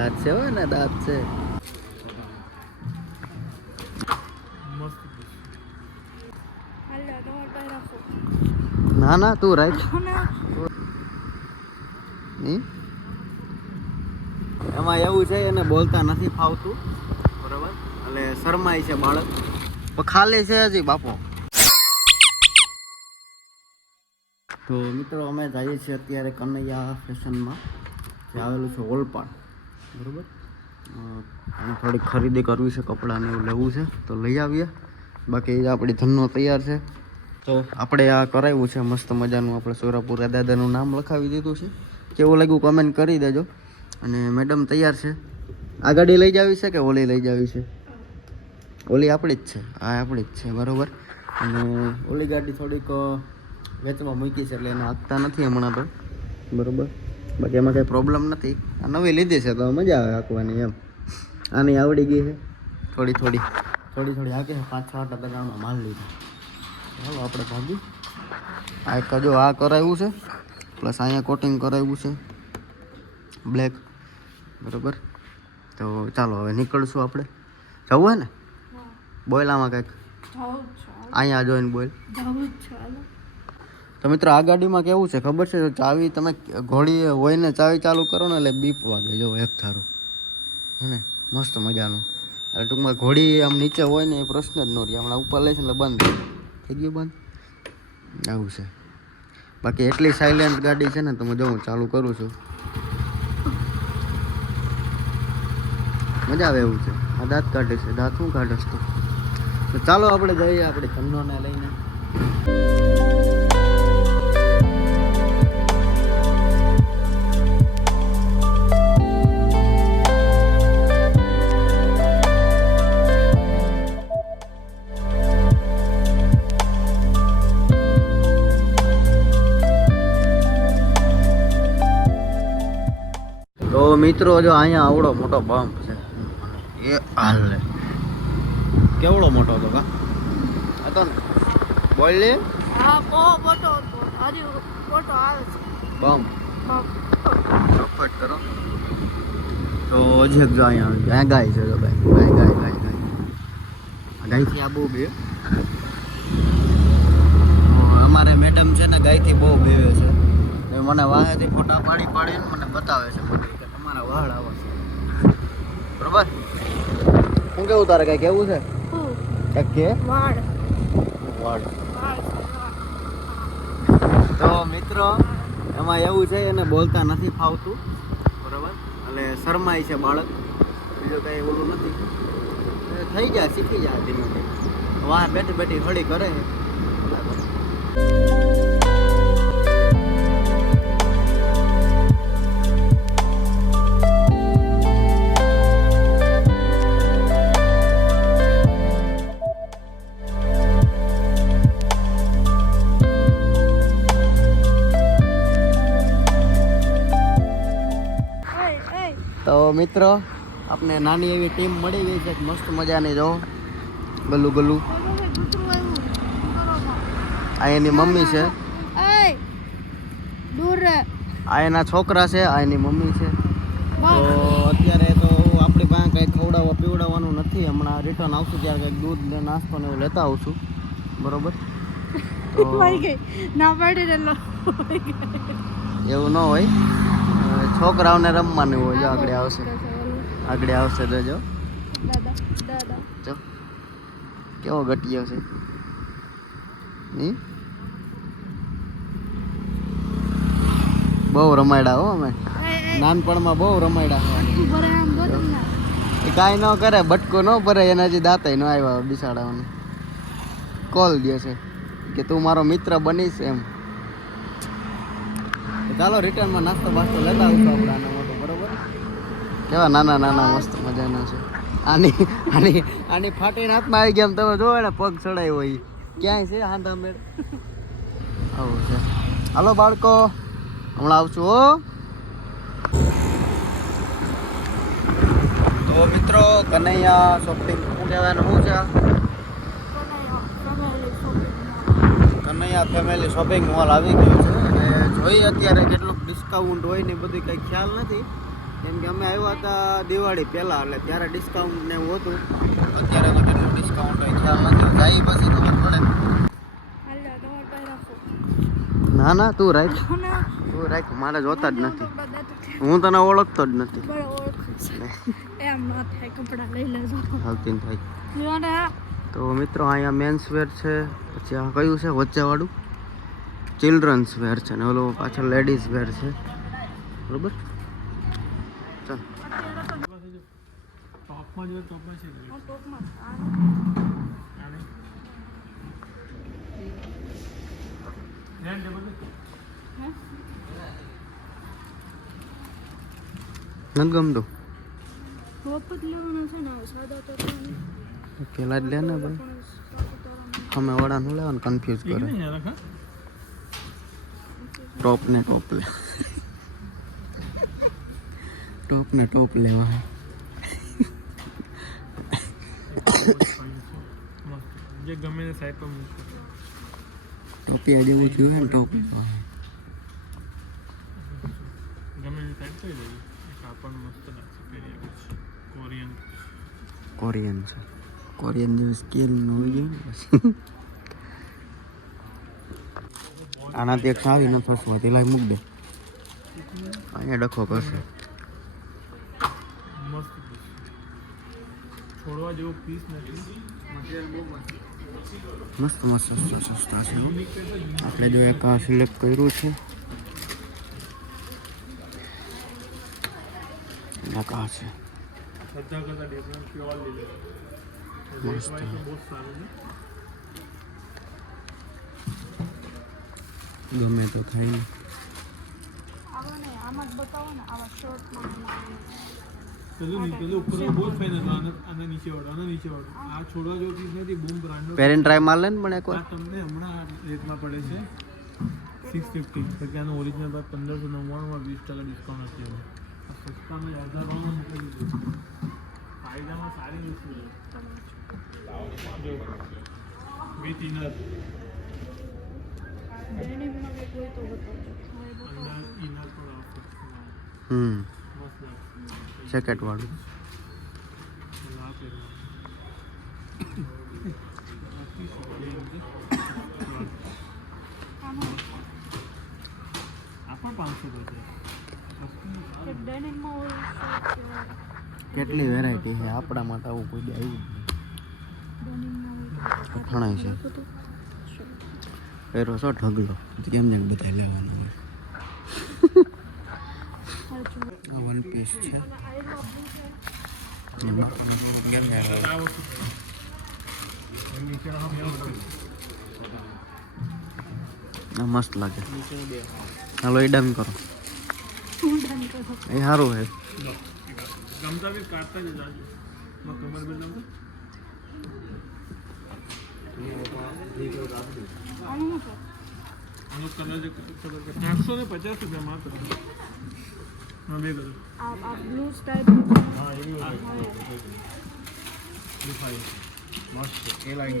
દાંત છે હોય ને દાંત છે. ના ના, તું રાખ એમાં એવું છે, એને બોલતા નથી ફાવતું. બરાબર? એટલે શરમાય છે બાળક. ખાલી છે હજી બાપો. તો મિત્રો, અમે જઈએ છીએ અત્યારે કનૈયા ફેશનમાં જે આવેલું છે ઓલપાડ બરાબર? થોડીક ખરીદી કરવી છે કપડાને એવું લેવું છે તો લઈ આવીએ. બાકી આપણી ધનનો તૈયાર છે. તો? આપણે આ કરાવ્યું છે મસ્ત મજાનું આપણે સોરાપુરા દાદાનું નામ લખાવી દીધું છે. કેવું લાગ્યું કમેન્ટ કરી દેજો. અને મેડમ તૈયાર છે. આ ગાડી લઈ જાવી છે કે ઓલી લઈ જાવી છે? ઓલી આપણી જ છે. આ આપણી જ છે બરાબર? અને ઓલી ગાડી થોડીક વેચવા મૂકી છે એટલે એને આપતા નથી હમણાં તો બરોબર? બાકી એમાં કંઈ પ્રોબ્લેમ નથી. આ નવી લીધી છે તો મજા આવે હાંકવાની એમ. આની આવડી ગઈ છે. થોડી થોડી થોડી થોડી હાકે છે. પાંચ છ આઠ દગામાં માલ લીધો. ચાલો આપણે ભાગી. આ એક જો આ કરાવ્યું છે. પ્લસ અહીંયા કોટિંગ કરાવ્યું છે. બ્લેક. બરાબર? તો ચાલો હવે નીકળશું આપણે. જવું હોય ને? બોયલામાં કંઈક? અહીંયા જોઈને બોલ તો મિત્રો, આ ગાડીમાં કેવું છે ખબર છે? ચાવી તમે ઘોડી હોય ને ચાવી ચાલુ કરો ને એટલે બીપ વાગે. જો, એક થારું. હે ને? મસ્ત મજાનું. એટલે ટૂંકમાં ઘોડી આમ નીચે હોય ને એ પ્રશ્ન જ ન રહે. હમણાં ઉપર લે એટલે બંધ થઈ ગયું બંધ? આવું છે. બાકી એટલી સાયલેન્ટ ગાડી છે ને તમે જો, હું ચાલુ કરું છું. મજા આવે એવું છે. આ દાંત કાઢે છે. દાંત શું કાઢે છે તો? ચાલો, આપણે જઈએ આપણે ધંધોને લઈને. મિત્રો જો અહીંયા આવડો મોટો પંપ છે. એ હાલે કેવડો મોટો હતો કા? હતો ને બોલ લે. પંપ ચોપટ કરો. તો એક જો અહીંયા ગાય ગાય છે ભાઈ. ગાય ગાય ગાય. ગાય ગાય ગાયથી આ બહુ બે. અમારે મેડમ છે ને ગાયથી બહુ બેવે છે. મને વાહેથી ફોટા પાડી પાડીને મને બતાવે છે બધી. વાળ આવે છે. બરોબર? શું કેવું તારે કઈ કેવું છે? હું? કે? વાળ. વાળ. વાળ છે, વાળ. તો મિત્રો એમાં એવું છે એને બોલતા નથી ફાવતું. બરાબર? અને શરમાય છે બાળક. બીજું કંઈ ઓલું નથી. થઈ જાય શીખી જાય ધીમે ધીમે. વાહ બેઠી બેઠી હળી કરે મિત્રો આપણે નાની એવી ટીમ મળી ગઈ છે મસ્ત મજાની જો. ગલું ગલું? આ એની મમ્મી છે. એય. દૂર રહે આ એના છોકરા છે આ એની મમ્મી છે. તો અત્યારે તો આપણી પાસે કંઈ ખવડાવવા પીવડાવવાનું નથી હમણાં રિટર્ન આવશું ત્યારે કંઈક દૂધ ને નાસ્તો ને એવું લેતા આવશું. બરોબર? ના પાડી. એવું ન હોય. છોકરાઓને રમવાનું હોય જો આગળ આવશે. આગળ આવશે તો જો. જો. કેવો ઘટ્યો છે? બહુ રમાયડા હો અમે. નાનપણમાં બહુ ને. એ કાંઈ ન કરે બટકો ન ભરે એના જે દાંતે ન આવ્યા બિસાડાઓને. કોલ દે છે કે તું મારો મિત્ર બનીશ એમ. ચાલો રિટર્નમાં નાસ્તો બાસ્તો લેતા આવશું આપણે આના મોટો બરોબર? કેવા નાના નાના મસ્ત મજાના છે. આની આની આની ફાટીને હાથમાં આવી ગયા તમે જોવો ને પગ ચડાયો હોય. ક્યાંય છે હાંધા મેળ? આવું છે. હાલો બાળકો હમણાં આવશું હો. તો મિત્રો કનૈયા શોપિંગ શું કહેવાનું શું છે? કનૈયા ફેમિલી શોપિંગ મોલ આવી ગયું છે. જોઈએ અત્યારે કેટલુંક ડિસ્કાઉન્ટ હોય ને બધું કંઈ ખ્યાલ નથી. કેમ કે અમે આવ્યા હતા દિવાળી પહેલાં એટલે ત્યારે ડિસ્કાઉન્ટ ને એવું હતું. અત્યારે તો કેટલું ડિસ્કાઉન્ટ હોય ખ્યાલ નથી. જાય પછી ખબર પડે. ના ના તું રાખ. તું રાખ મારે જોતા જ નથી. હું તને ઓળખતો જ નથી. બરાબર ઓળખું છે. એમ ન થાય કપડાં લઈ લેજો. હાલતી થાય. તો મિત્રો અહીંયા મેન્સ વેર છે પછી આ કયું છે? વચ્ચેવાળું? ચિલ્ડ્રન્સ વેર છે ને ઓલો પાછળ લેડીઝ વેર છે. બરોબર? ચાલ. નથી ગમતું પેલા જ લે ને ભાઈ. અમે વડા નું લેવાનું કન્ફ્યુઝ કરે. ટોપ ને ટોપ લે. ટોપ ને ટોપ લેવા. જે ગમે તે સાઈડ પર મૂકો. ટોપિયા જેવું જોઈએ ને ટોપ લેવા. ગમે તે સાઈડ દેજો કાપડ મસ્ત લાગશે પહેરી કોરિયન. કોરિયન છે. કોરિયન જેવું સ્કેલનું હોય પછી આનાથી એક સારી ન થશું તે લાઈ મૂક દે. અહીંયા ડખો કરશે. મસ્ત છોડવા જેવો પીસ નથી. મસ્ત મસ્ત સસ્તા સસ્તા છે આપણે જો એક આ સિલેક્ટ કર્યું છે. ડકા આ છે. મસ્ત. પીસ તો ખાઈ બ્રાન્ડનો પેરેન્ટ ટ્રાય માર લે ને પણ આ એકવાર. તમને હમણાં રેટમાં પડે છે સિક્સ ફિફ્ટી કે આનો ઓરિજિનલ બાદ પંદરસો નવ્વાણુંમાં વીસ ટકા ડિસ્કાઉન્ટ આ સસ્તામાં હજારોમાં દીધું. ફાયદામાં સારી વસ્તુ છે. વિથ ઇનર ડેનિમમાં કંઈક હોય તો બતાવજો હા, એ બતાવો. અંદર ઇનર પણ આવશે હમ જેકેટ વાળું શર્ટ કે કેટલી વેરાયટી છે? આપણા માટે આવું કોઈ આવ્યું જ નહીં. છે. પહેરો છો, ઢગલો. કેમ જેમ બધા લેવાનું હોય. આ વન પીસ છે. મસ્ત લાગે. હાલો, એ ડન કરો. એ સારું હે. ગમતા બી કાઢતા જ કમર બેલ લાવજો આનું શું આનો કલર જે કલર કે આઠસો ને પચાસ રૂપિયા માત્ર હા બે કલર આ આ બ્લુ ટાઈપ હા એવી ડિફાઈ મસ્ત એ લાઈન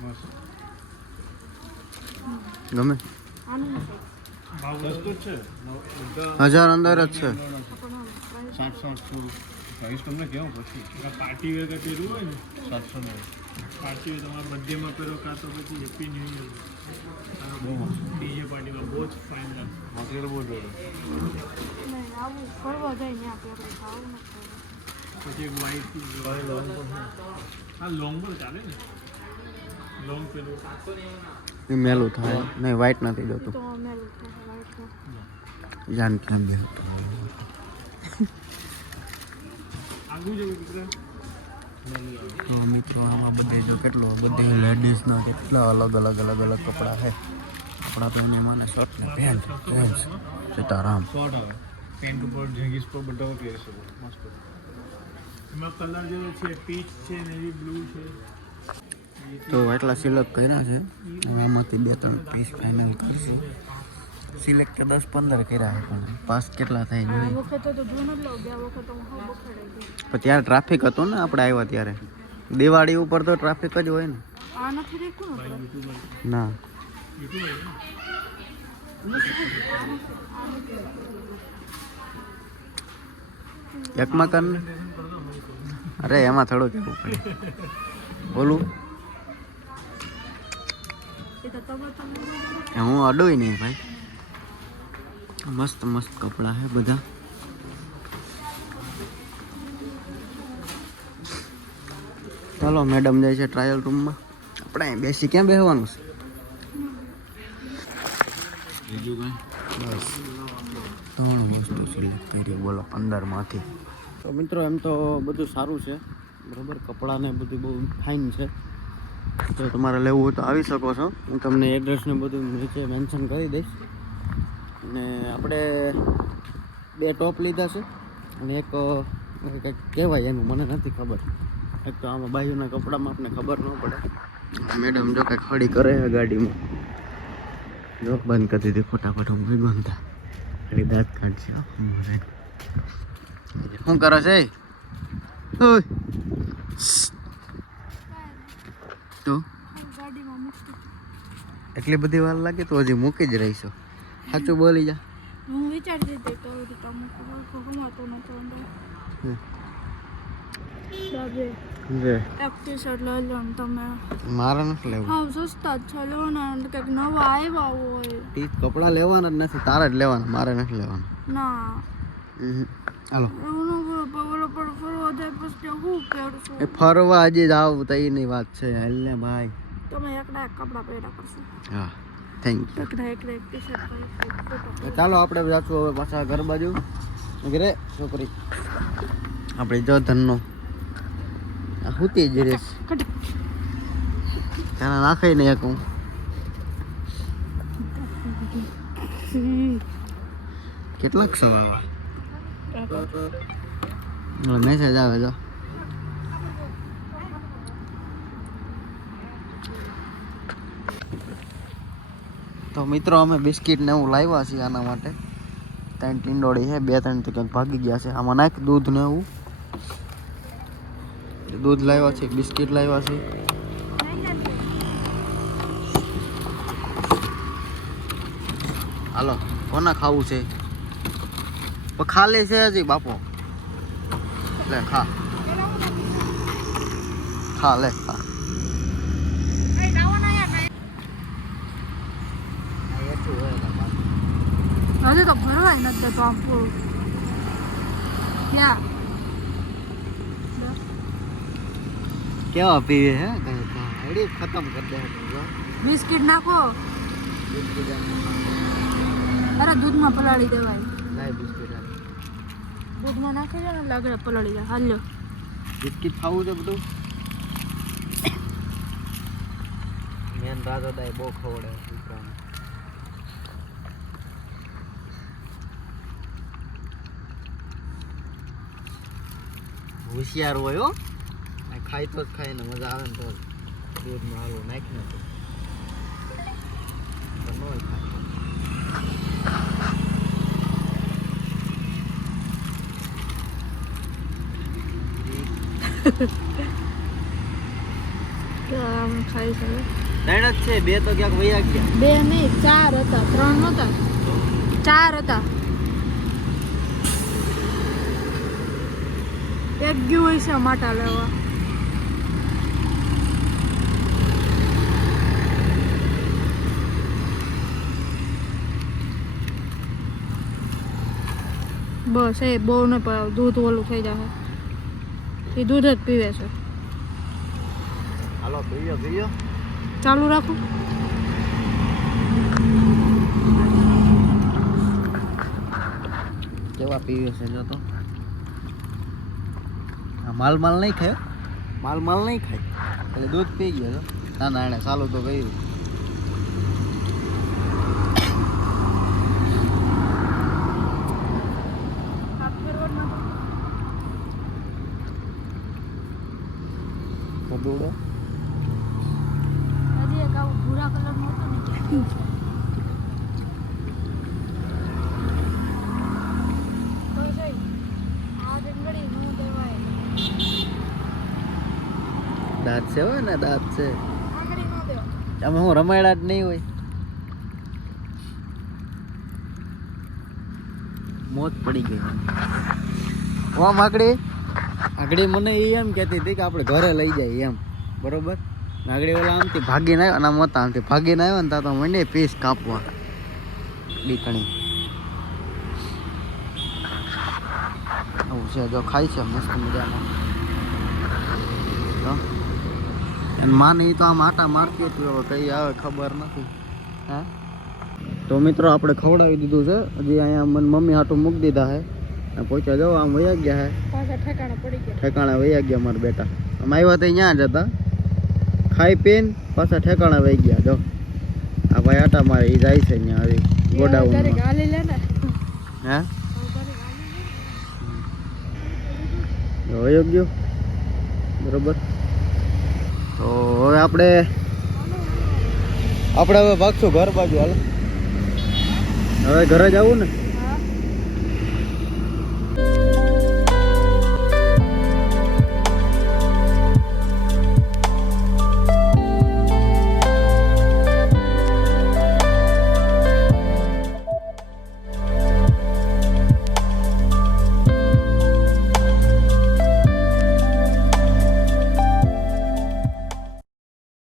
મસ્ત ગમે આનું શું ભાવ સસ્તું જ છે બધા હજાર અંદર જ છે પણ આમ price સાતસો આઠસો પ્રાઇસ તમને કેવું પછી પાર્ટી વેર કે પહેરવું હોય ને સાતસો ને પાર્ટી વેર તમારા બર્થડેમાં પહેરો કાં તો પછી હેપી ન્યૂ યર ડીજે પાર્ટીમાં બહુ જ ફાઇન લાગે. મટીરિયલ બહુ જોડે નહીં આવું ફરવા જાય ને આપણે આપણે ખાવું નથી પછી એક વ્હાઈટ લોંગ હા લોંગ પણ ચાલે ને. લોંગ પેલું એ મેલું થાય નહીં વ્હાઈટ નથી જતું તો મેલું છે white જાન કેમ બે. આગું જેવું દીકરા તો મિત્રો આમાં બધે જો કેટલો બધે લેડીઝના કેટલા અલગ અલગ અલગ અલગ કપડાં છે. કપડાં તો એને મને શર્ટ ને પેન્ટ પેન્ટ સીતારામ. શર્ટ આવે પેન્ટ ઉપર જેગીસ પર બધા પહેરી શકો મસ્ત. એમાં કલર જે છે પીચ છે નેવી બ્લુ છે. તો એટલા સિલેક્ટ કર્યા છે. હવે આમાંથી બે ત્રણ પીસ ફાઇનલ કરીશું. સિલેક્ટ તો દસ પંદર કર્યા પણ પાસ કેટલા થાય જોઈએ પણ ત્યારે ટ્રાફિક હતો ને આપણે આવ્યા ત્યારે. દિવાળી ઉપર તો ટ્રાફિક જ હોય ને. ને એકમાં કર ને અરે એમાં થોડું કેવું પડે. બોલું. હું અડું નહીં ભાઈ. મસ્ત મસ્ત કપડાં હે બધા. ચાલો મેડમ જાય છે ટ્રાયલ રૂમમાં આપણે અહીં બેસી ક્યાં બેસવાનું છે? બીજું કંઈ? બસ. ત્રણ વસ્તુ સિલેક્ટ કરી બોલો અંદરમાંથી તો મિત્રો એમ તો બધું સારું છે. બરાબર કપડાં ને બધું બહુ ફાઇન છે. તો તમારે લેવું હોય તો આવી શકો છો. હું તમને એડ્રેસ ને બધું નીચે મેન્શન કરી દઈશ. અને આપણે બે ટોપ લીધા છે અને એક કંઈક કહેવાય એનું મને નથી ખબર. એક તો આમાં બાયુના કપડામાં આપણે ખબર ન પડે. મેડમ જો કંઈક ખડી કરે છે ગાડીમાં. જો બંધ કરી દીધી ફટાફટ હું ભાઈ બંધ થા ખાલી દાંત કાઢશે. શું કરો છે? તો ગાડીમાં એટલી બધી વાર લાગે તો હજી મૂકી જ રહીશો. સાચું બોલી જા. હું વિચારતી હતી તો તમે કમાતો નતો અંદર જે એક ટી શર્ટ લઈ લો ને તમે. મારે નથી લેવું. હા સસ્તા જ છે લો ને અને કંઈક નવા આવ્યા હોય. ઈ કપડાં લેવાના જ નથી તારે જ લેવાના મારે નથી લેવાના. ના. હાલો. એ ફરવા આજે જ આવું તો એની વાત છે. હાલ ને ભાઈ. તમે એકડા એક કપડાં પહેર્યા કરશો? હા. થેન્ક યુ ચાલો આપણે જાશું હવે પાછા ઘર બાજુ. ઘરે છોકરી. આપણે જો ધનનો. હુતી જ રેસ. ત્યાં નાખાઈ નહીં એક હું. કેટલાક સમય મેસેજ આવે જો. તો મિત્રો, અમે બિસ્કિટ ને એવું લાવ્યા છીએ આના માટે. ત્રણ ટીંડોળી છે, બે ત્રણ તો ક્યાંક ભાગી ગયા છે. આમાં નાખ દૂધ ને એવું. દૂધ લાવ્યા છે, બિસ્કિટ લાવ્યા છે. હાલો, કોના ખાવું છે? પણ ખાલી છે હજી, બાપો. લે, ખા. ખા, લે, ખા. હજી તો ભરવાય નથી દેતો આમ પૂરું ક્યાં કેવા પીવે હે ગાડી ખતમ કરી દે. બિસ્કિટ નાખો. અરે દૂધમાં પલાળી દેવાય લાય બિસ્કિટ. દૂધમાં નાખી દે લાગે પલાળી જાય હાલ્યો બિસ્કિટ ખાવું છે બધું મેન રાજો દાય બહુ ખવડે હોશિયાર હોય હો. ખાઈ ખાય તો જ ખાય ને મજા આવે ને તો. દૂધમાં હાલો નાખી નાખો. ખાઈ. ત્રણ જ છે બે તો ક્યાંક વયા ગયા. બે નહીં ચાર હતા ત્રણ હતા ચાર હતા. એક ગયું હોય છે માટા લેવા. બસ એ બહુ ન પાવ દૂધ ઓલું થઈ જશે એ દૂધ જ પીવે છે. હાલો પીયો પીયો ચાલુ રાખું. કેવા પીવે છે જો તો? માલ માલ નહીં ખાયો? માલ માલ નહીં ખાય. એટલે દૂધ પી ગયો ના ના એણે ચાલુ તો કર્યું. કદુડો હજી એક આવું ભૂરા કલરનું હતું ને ત્યાં. તો જઈ આ જંગડી નું દેવાય દાંત છે હોય ને દાંત છે. અમે હું રમાયડા જ નહીં હોય. મોત પડી ગઈ. ઓમ આગળ આગળ મને એ એમ કહેતી હતી કે આપણે ઘરે લઈ જાય એમ. બરોબર? આગળ ઓલા આમથી ભાગીને આવ્યો અને આમ હતા આમથી ભાગીને આવ્યો ને તો મને પીસ કાપવા. દીકણી. આવું છે જો ખાય છે મસ્ત મજામાં જો. અને માને તો આમ આટા મારતી હતી હવે કઈ આવે ખબર નથી. હા? તો મિત્રો આપણે ખવડાવી દીધું છે. હજી અહીંયા મને મમ્મી હાટું મૂકી દીધા હે અને પહોંચ્યા જાઓ આમ વયા ગયા હે પાછા ઠેકાણા પડી ગયા. ઠેકાણા વયા ગયા મારા બેટા. આમ આવ્યા તો ત્યાં જ હતા. ખાઈ પીને પાછા ઠેકાણા વહી ગયા. જો આ ભાઈ આટા મારે એ જાય છે અહીંયા આવી ગોડાઉન હે? વયો ગયો. બરોબર. તો હવે આપણે આપણે હવે ભાગશું ઘર બાજુ હાલ. હવે ઘરે જવું ને?